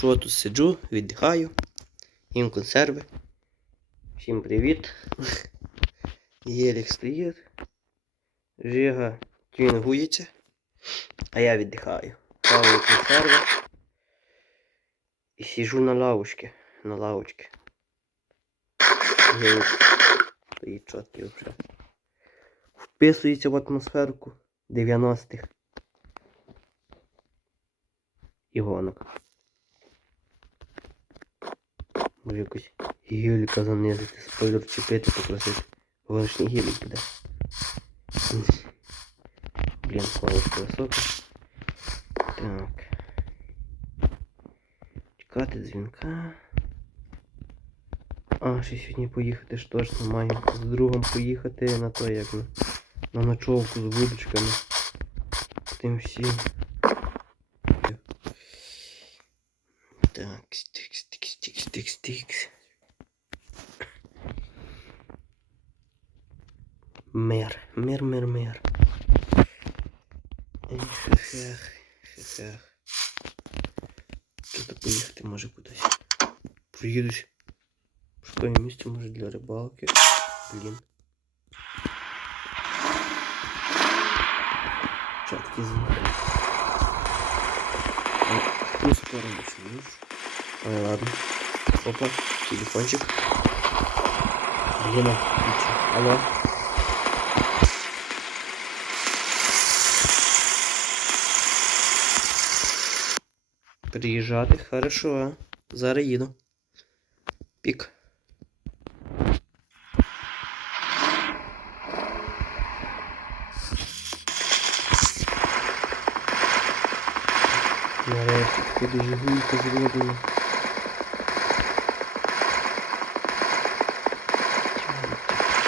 Що тут сиджу, віддихаю, їм консерви. Всім привіт. Єлік стоїть. Жига тюнгується, а я віддихаю. Плаваю консерви. І сижу на лавочці. На лавочці. Стоїть чіткий вже. Вписується в атмосферку 90-х. І гонок. Може якось гіліка занизити, спойлер чіпити, попросити. Лишній гілік буде. Блін, клавишка висока. Так. Чекати дзвінка. А, ще сьогодні поїхати ж точно маю. З другом поїхати на то як на, на ночовку з вудочками. Тим всім. Так, стикс, стикс, стикс, стикс, стикс. Мир, мир, мир, мир. Ех, ех, ех, ех, ех. Тут поїхати може кудись. Приїдусь. Шукаю місце, може для рибалки. Блін. Чатки звук. Ну, скоро начнешь. Ой, ладно. Опа, телефончик. Блин. Алло. Приїжджати, хорошо. Зараз їду. Пік. Нарешті, таку дуже зроблено.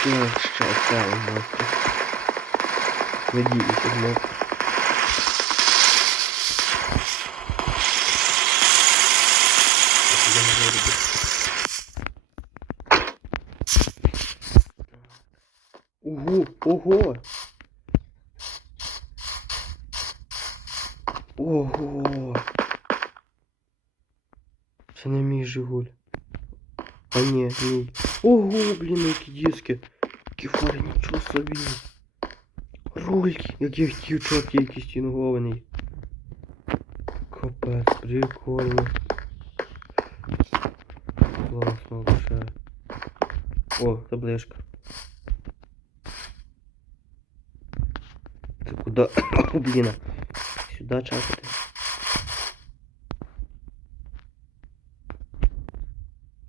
Так, що це у нас? Надіюся, вирубив. Ого, ого! Ого! Це не мій Жигуль. А ні, мій. Ого, блін, які диски. Які фари, нічого собі. Рульки, як я хотів чорт якийсь тінгований. Капець, прикольно. Класно вообще. О, таблешка. Ты куда? Блин. Сюда чапати.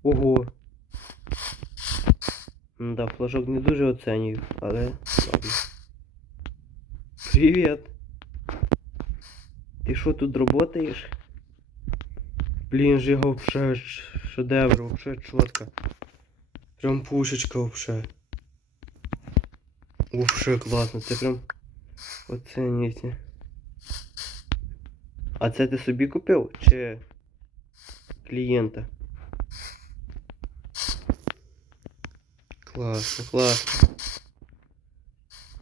Ого. Да, флажок не дуже оценюю, але ладно. Привіт. Ти що тут работаєш? Блін, Жига вообще ш- шедевр, вообще чітко. Прям пушечка вообще. Вообще класно, це прям оцінюється. А це ти собі купив чи клієнта? Класно, класно.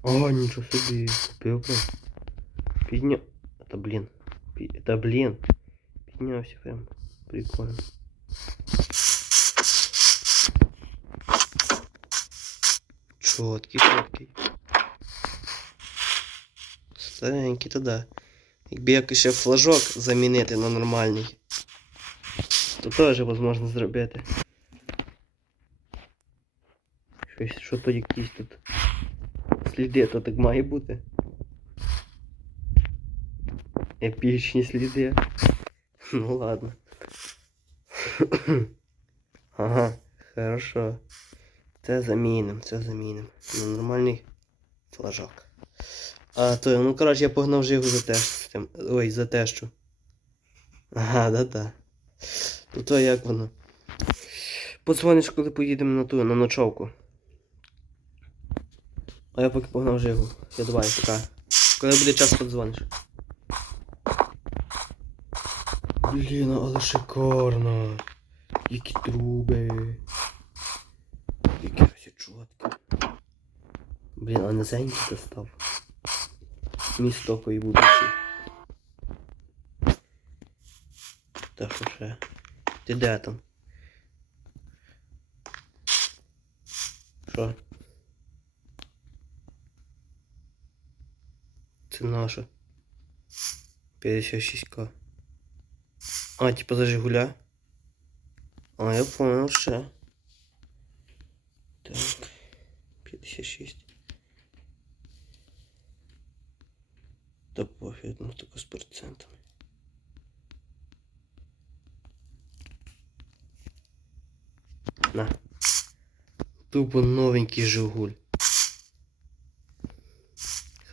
О, нічого собі, купив прям. Підня... Та блін. Пі... Та блін. Піднявся прям. Прикольно. Чоткий, чоткий. Старенький, то да. Якби якось ще флажок замінити на нормальний, то теж можна зробити. Щось, що то якісь тут сліди, то так має бути. Епічні сліди. Ну ладно. ага, хорошо. Це заміним, це заміним. На нормальний флажок. А то, ну коротше, я погнав жигу за те, тим- ой, за те, що. Ага, да-да. То то як воно? Подзвониш, коли поїдемо на ту, на ночовку. А я поки погнав жигу. Я давай, пока. Коли буде час, подзвониш. Блін, але шикарно. Які труби. Які чітко. Блін, а низенький ти став. Містокої будучи. Та що ще? Ти де там? Що? Це наша. 56к. А, типа за Жигуля? А, я понял, ще. Так. 56. Та пофіг, ну только з процентами. На. Тупо новенький Жигуль.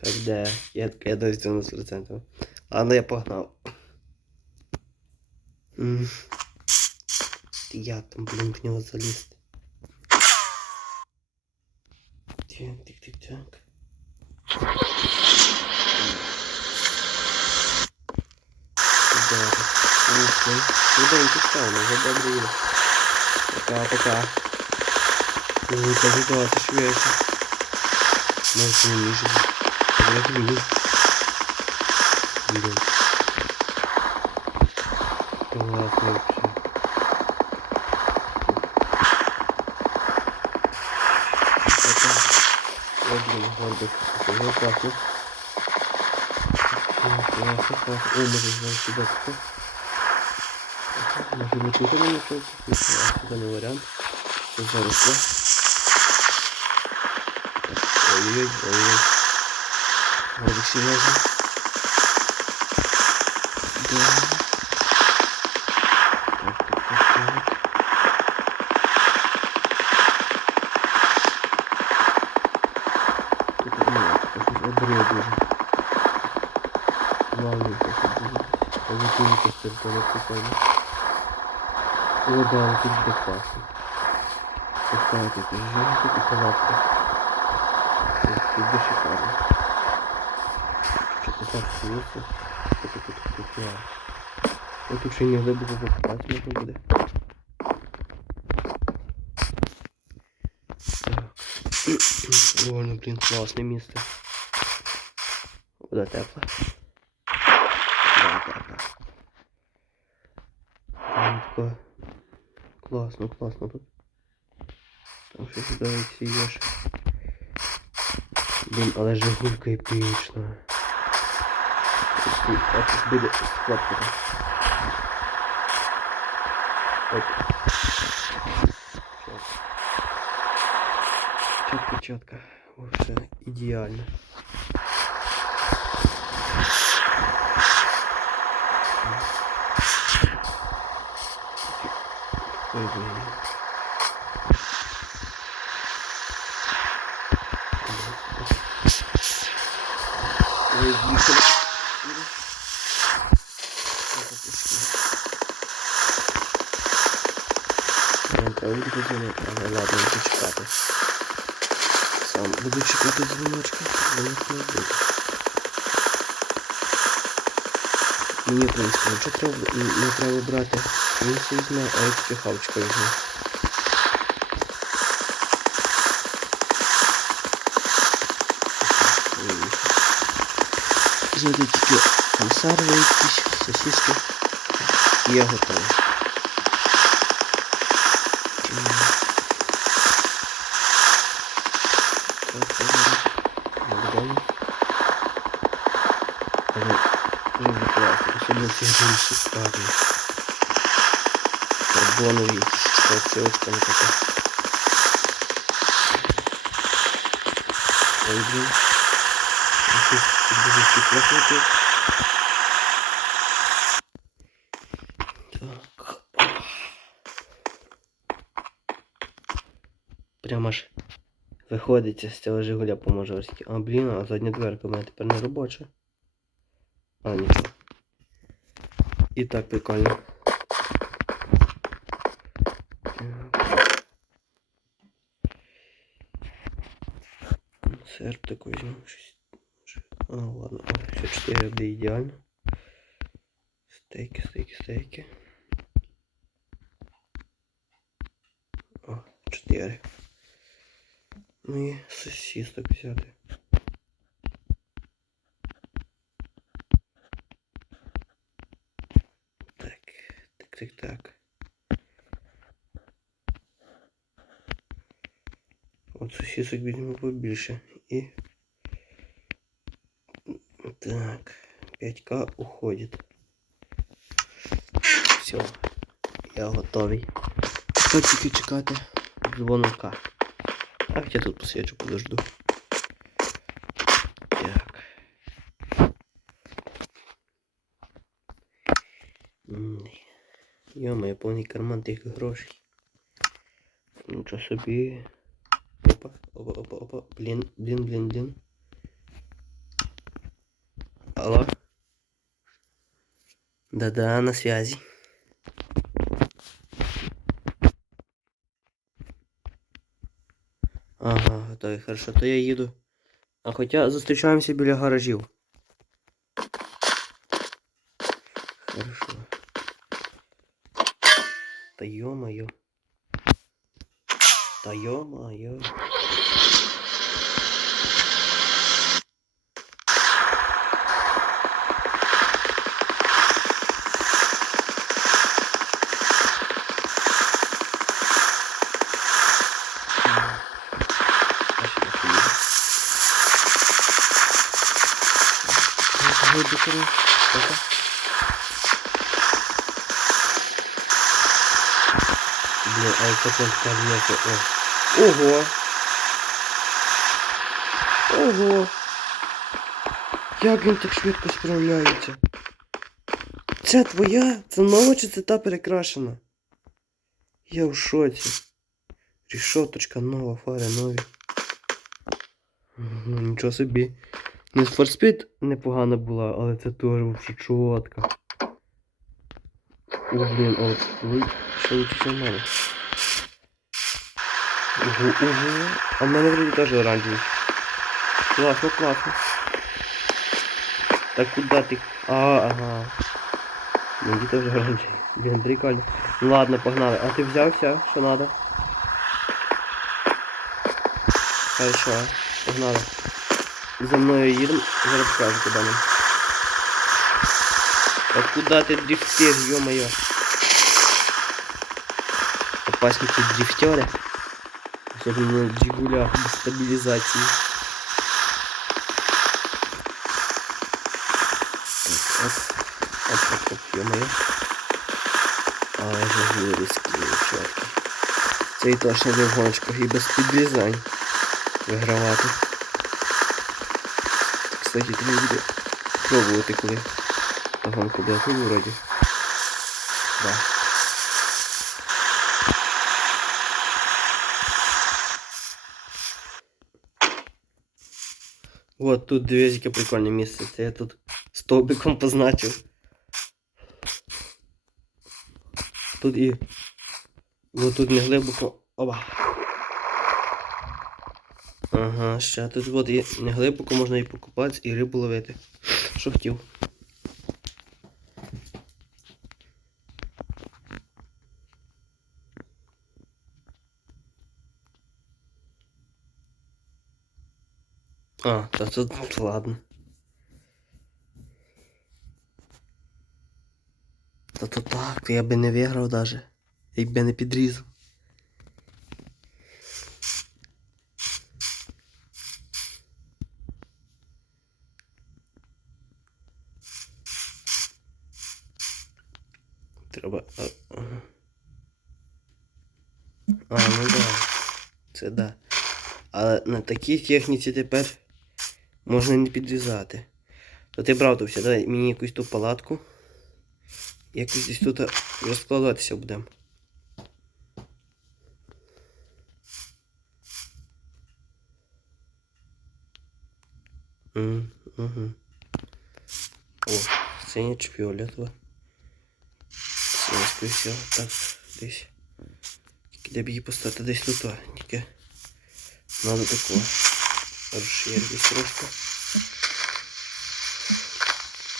Когда я, я даю 90%. Ладно, я погнал. М. Я там, блин, в него залез. Так, так, так, так. Куда ты? Ух ты. Куда ты стал? Ну, задобрил. Пока, пока. Ой, как ситуация швеется. Может, не ниже. Блядь, блин. Блин. Классно вообще. Это... Ой, блин, гордость. Ну, классно. Ой, Классно, классно. О, может, знаю, сюда как Може, не тут мені щось? А, сюди не варіант. Це заросло. Так, Ой-ой-ой, Гордик серйозно. Да. Так, так, так, так. Тут ну, щось обрив дуже. Плавненько все дуже. А ви тут територія прикольно. О, да, тут. Поставити якісь жінки і палатки. Ось Тут шикарно. Що тут тут тут Ось тут ще не глибоко покупати можна буде. Довольно, блін, класне місце. Вода тепла. Да, тепла. Там тако класно, класно тут. Там щось здається є ще. Блін, але жигулька епічна. Тут, А тут буде сфоткати. Оп. Щас. Чітко, чітко. Все ідеально. Ой, блин. Сам буду чекати дзвіночка, дзвонити не буду. Мені, в принципі, нічого треба, не, не треба брати. Він все візьме, а я тільки хавчика візьму. Візьмете тільки консерви якісь, сосиски. І я готовий. Класно, особливо ці гріші складні. Карбонові якісь оцілочками таке. Ой, блін. Щось дуже. Так. Прямо аж виходить з цього Жигуля по мажорськи. А, блін, а задня дверка в мене тепер не робоча. А, ні. І так прикольно. Серп такой візьму. А, ладно. Все 4 буде ідеально. Стейки, стейки, стейки. О, 4. Ну і сосисок взяти. Так, так, так, так. От сосисок візьму побільше. І. Так. 5К уходить. Все. Я готовий. Що тільки чекати? Дзвонка. А я тут посиджу, подожду. Так. Йома, повний карман тих грошей. Нічого собі. Опа, опа, опа, опа. Блін, блін, блін, блін. Алло. Да-да, на связи. Ага, готові, хорошо, то я їду. А хоча зустрічаємося біля гаражів. Только. О. Ого! Ого! Як він так швидко справляється? Це твоя? Це нова чи це та перекрашена? Я в шоці. Рішоточка нова, фари нові. Ну, нічого собі. Ну, форспід непогана була, але це теж вообще чотка. О, блін, от ви ще лучше, ніж в мене. Ого, ого. А в мене вроді теж оранжевий. Класно, класно. Так куда ти? А, ага. Мені теж оранжевий. Блін, прикольно. Ну ладно, погнали. А ти взяв все, що надо? Хорошо, погнали. За мною їдемо, зараз покажу куди нам. А куда ты дрифтер, ё-моё? Опасники дрифтеры. На Жигулях без. Оп, оп, оп, оп. А, Жигулевські, чорти. Це і точно не в гоночках і без підлізань вигравати. Кстати, треба буде пробувати коли. А гонку була вроді. Да. Вот тут дивись, яке прикольне місце. Це я тут стовбиком позначив. Тут і. Вот тут не глибоко. Оба. Ага, ще тут от і не глибоко можна і покупатися, і рибу ловити. Що хотів. А, та тут ладно. Та то так, то я би не виграв даже. Якби не підрізав. Треба. А ну да. Це да. Але на такій техніці тепер можна не підрізати. То ти брав то все, давай мені якусь ту палатку. Якось десь тут розкладатися будемо. Угу. О, синя чи фіолетова. Синською все. Так, десь. Тільки де б її поставити десь тут, тільки. Надо такого розширити трошки.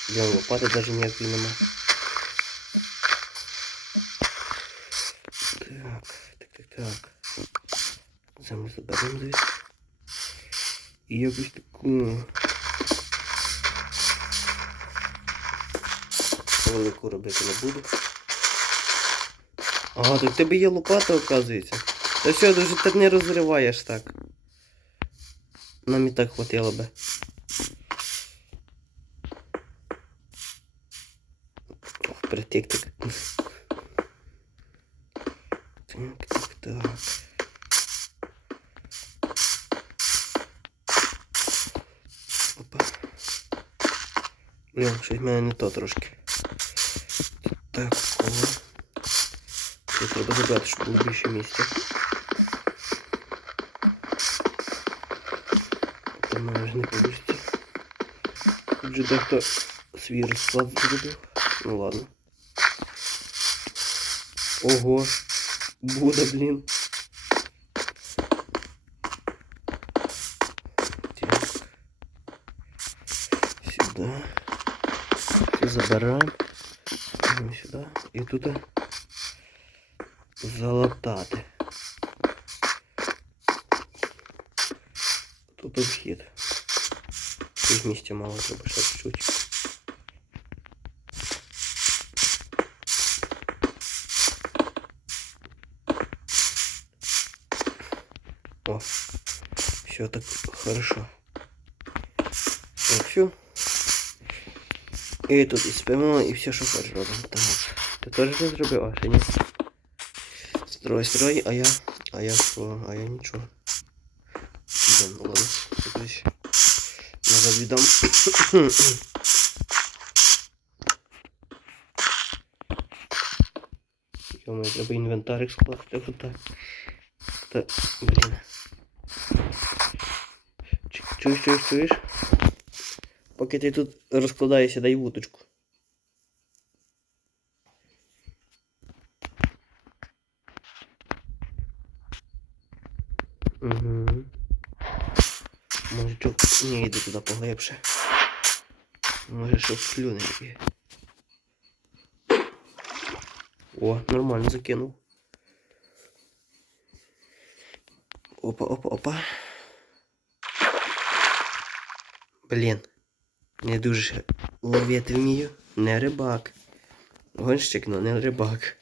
Для лопати навіть ніякої нема. Так, так, так, так. Землю заберемо десь. І якусь таку. Велику робити не буду. Ага, так в тебе є лопата, оказується. Та що, ти не розриваєш так. Нам і так хватило би. Ох, притик-тик. Так, так, так. Опа. Блін, щось в мене не то трошки. Так, о. Тут треба забрати, щоб було більше місця. Та в мене не вийде. Тут же дехто свій розклад зробив. Ну ладно. Ого. Буде, блін. Так. Все забираем. Ставимо сюда. І тут залатати. Тут обхід. Тут місця мало треба ще чуть. О, все так хорошо. Так, все. І тут і спимо, і все, що хочеш робимо. Так. Ти теж не зробив, а ще ні. Строй, строй, а я. А я що? А я нічого. Ідем, ладно. Якось назад віддам. Йомо, треба інвентарик скласти, вот так. Та, блін. Ч- Чуєш, чуєш, чуєш? Поки ти тут розкладаєшся, дай вудочку. Чок... Йду туди поглибше. Може, слюни є. О, нормально закинув. Опа, опа, опа. Блін. Не дуже ловити вмію. Не рибак. Гонщик, но не рибак.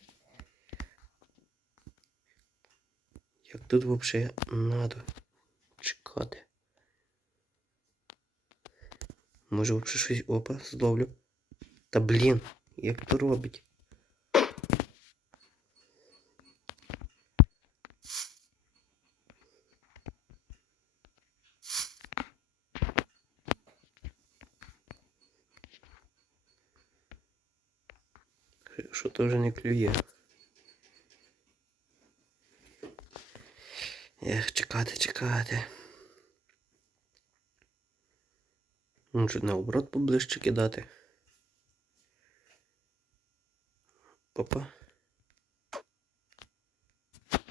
Як тут вообще надо чекати. Може вообще щось опа, зловлю. Та блін, як то робить? Що теж не клює. Ех, чекати, чекати. Може наоборот поближче кидати. Опа.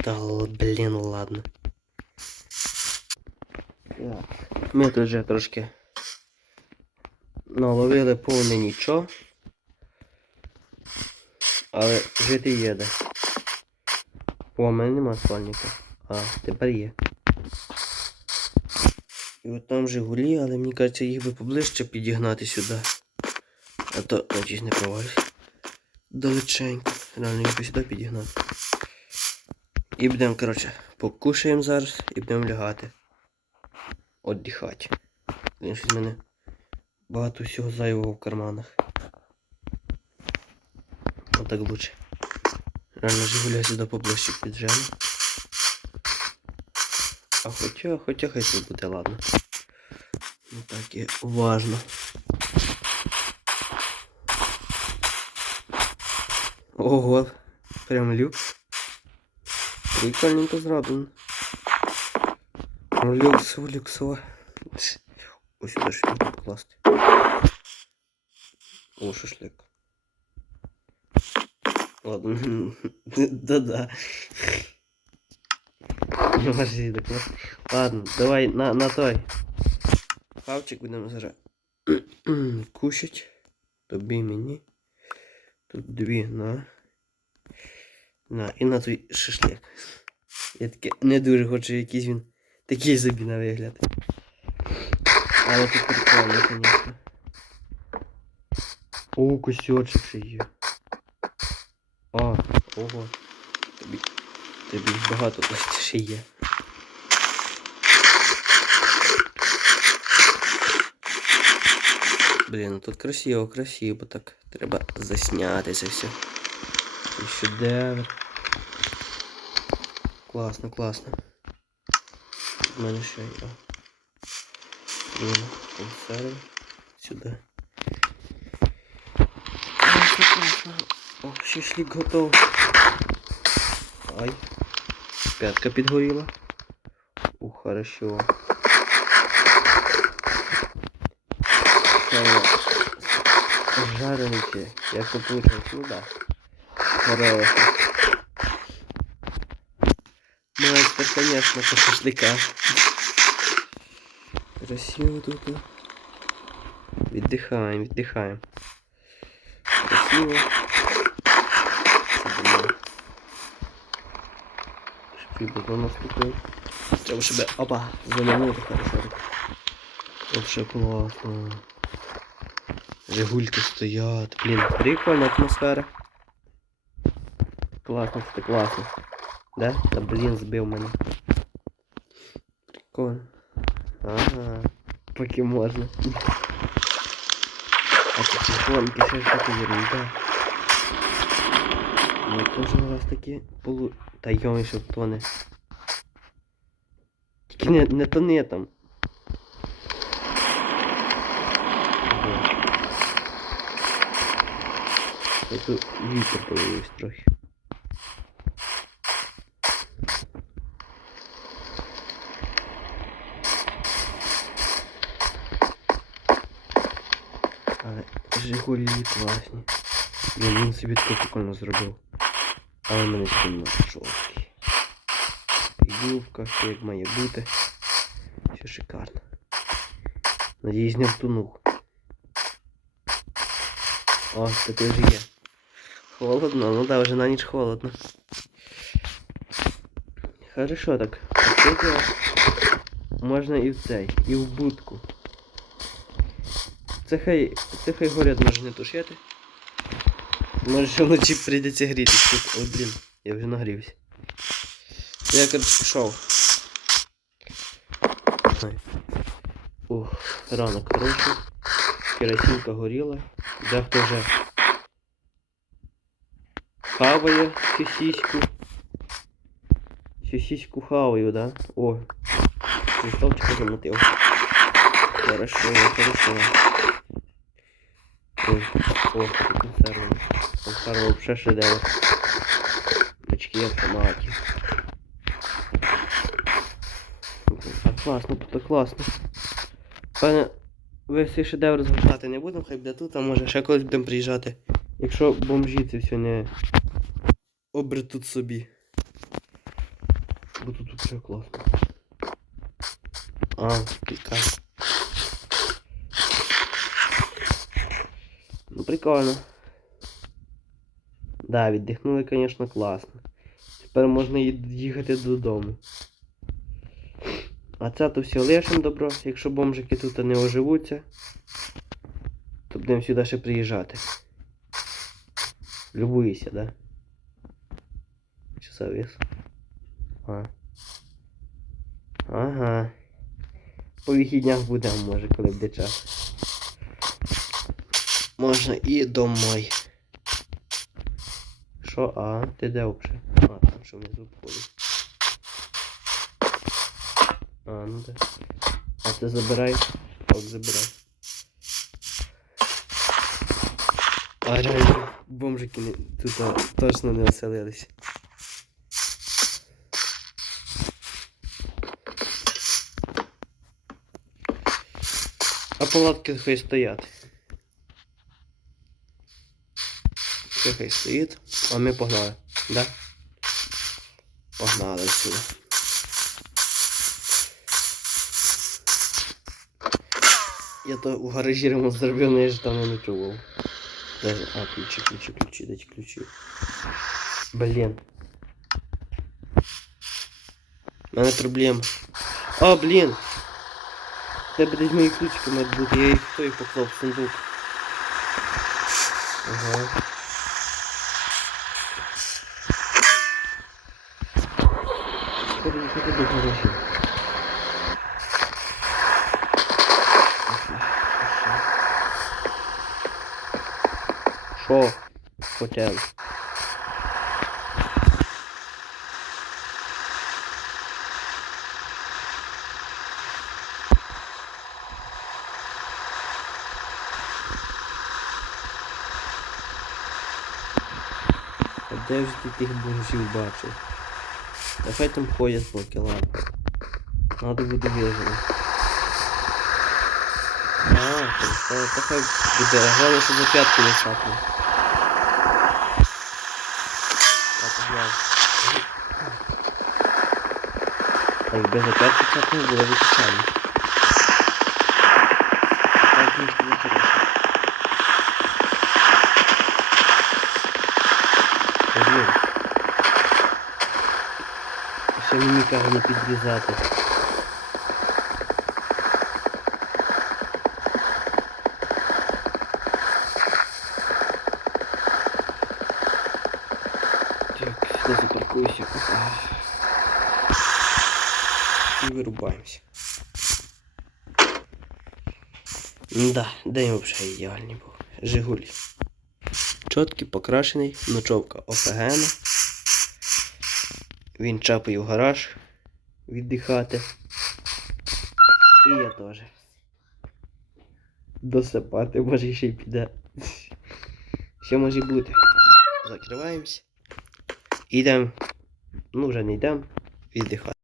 Та блін, ладно. Ми тут вже трошки наловили повне нічого. Але жити є де. О, у мене нема спальника. А, тепер є. І от там Жигулі, але мені кажеться, їх би поближче підігнати сюди. А то надіюсь не провалюсь. Далеченько. Реально їх би сюди підігнати. І будемо, коротше, покушаємо зараз і будемо лягати. Отдихати. Він щось в мене багато всього зайвого в карманах. Отак лучше. Реально Жигуля сюди поближче піджену. А хоча, хоча хай це буде, ладно. Ну так і уважно. Ого, прям люкс. Прикольненько зроблено. Люкс, люксово. Ось сюди ж можна покласти. О, шашлик. Ладно. Да-да. Не можешь докласти. Ладно, давай на, на той. Хавчик будемо зараз кушать. Тобі мені. Тут дві на. На, і на той шашлик. Я таке не дуже хочу якийсь він такий собі на вигляд. Але тут прикольно, звісно. О, кусочок ще є. А, ого. Тобі, тобі їх багато тут ще є. Блін, ну тут красиво, красиво, так. Треба засняти це все. І шедевр. Класно, класно. У мене ще є. Блін, консерви. Сюди. Класно, класно. О, шашлик готов. Ай. Пятка підгоріла. У, хорошо. Жареники. Як то получилось? Ну. Хорошо. Мастер, конечно, по шашлика. Красиво тут. Віддихаємо, віддихаємо. Красиво. Шпібо наступив. Треба себе, опа, замінити хорошо. Вообще класно. Жигульки стоять. Блін, прикольна атмосфера. Класно, це класно. Да? Та блін, збив мене. Прикольно. Ага. Поки можна. А гонки, ще такі ерунда. Ну кожен раз такі полу... Та йомий, що тоне. Тільки не, не тоне там. Тут вітер появився трохи. Але Жигулі класні. Блін, він собі таке прикольно зробив. Але мене сильно жорсткий. Юбка, все як має бути. Все шикарно. Надіюсь, не втонув. О, таке вже є. Холодно, ну да, вже на ніч холодно. Хорошо так. Можна і в цей, і в будку. Це хай, це хай горять може не тушити. Може вночі прийдеться грітись тут. Ой, блін, я вже нагрівся. Я коротше пішов. Ух, ранок хороший. Керосинка горіла. Дехто вже хаває сосиську. Сосиську хаваю, да? О, листовчика замотив. Хорошо, хорошо. Ой, о, консерва. Консерва вообще шедевр. Очки автоматі. А класно, тут класно. Пане, ви цей шедевр згортати не будемо, хай буде тут, а може ще колись будемо приїжджати. Якщо бомжі це все не обретуть собі. Бо тут все класно. А, прикольно. Ну, прикольно. Да, віддихнули, звісно, класно. Тепер можна їхати додому. А це то все лишим добро, якщо бомжики тут не оживуться, то будемо сюди ще приїжджати. Любуйся, да? Чи завис? А. Ага. По вихіднях будемо, може, коли буде час. Можна і домой. Що, а? Ти де взагалі? А, там що внизу входить. А, ну да. А ти забирай. От забирай. А реально, бомжики не, тут точно не оселились. А палатки хай стоять. Все хай стоїть, а ми погнали, да? Погнали сюди. Я то у гаражі ремонт зробив, але я ж там не чував. Даже... А, ключі, ключі, ключі, дайте ключі. Блін. У мене проблема. А, блін! Тебе десь мої ключики мають бути, я їх той поклав в сундук. Ага. переїхати до гаражів. Що? Хотели. А де ж ти тих бомжів бачив? Та хай там ходять поки, ладно. Надо буде вижити. А, та, та, та хай буде, головне, що за п'ятку не сапне. Я погнав. А якби за п'ятку сапнув, було б печально. Так, книжки не хороші. Блін. Ще мені не підрізати. Так, сюди запаркуюся. Опа. І вирубаємося. Да, день взагалі ідеальний був. Жигулі. Чоткий, покрашений, ночовка офігенна. Він чапає в гараж віддихати. І я теж. Досипати, може ще й піде. Що може бути? Закриваємось. Ідемо. Ну вже не йдемо. Віддихати.